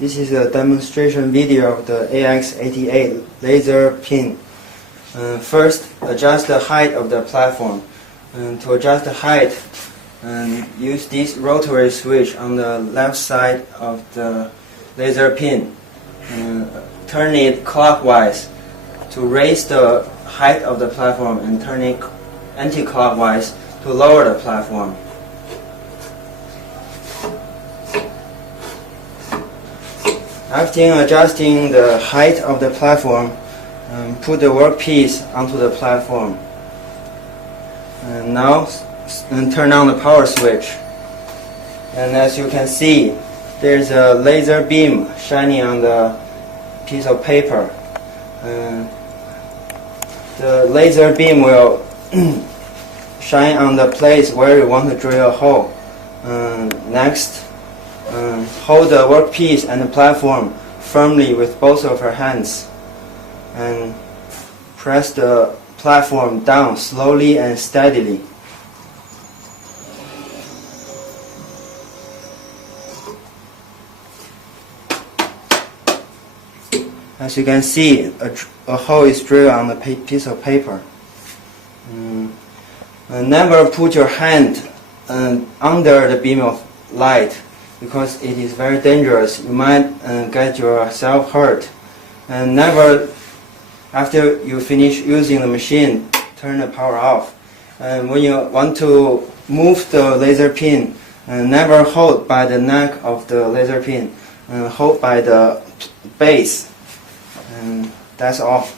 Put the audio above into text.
This is a demonstration video of the AX-88 laser pin. First, adjust the height of the platform. To adjust the height, use this rotary switch on the left side of the laser pin. Turn it clockwise to raise the height of the platform and turn it anti-clockwise to lower the platform. After adjusting the height of the platform, put the workpiece onto the platform. And now turn on the power switch. And as you can see, there's a laser beam shining on the piece of paper. The laser beam will shine on the place where you want to drill a hole. Next, hold the workpiece and the platform firmly with both of your hands and press the platform down slowly and steadily. As you can see, a hole is drilled on the piece of paper. Never put your hand under the beam of light, because it is very dangerous. You might get yourself hurt. And never, after you finish using the machine, turn the power off. And when you want to move the laser pin, never hold by the neck of the laser pin. Hold by the base. And that's all.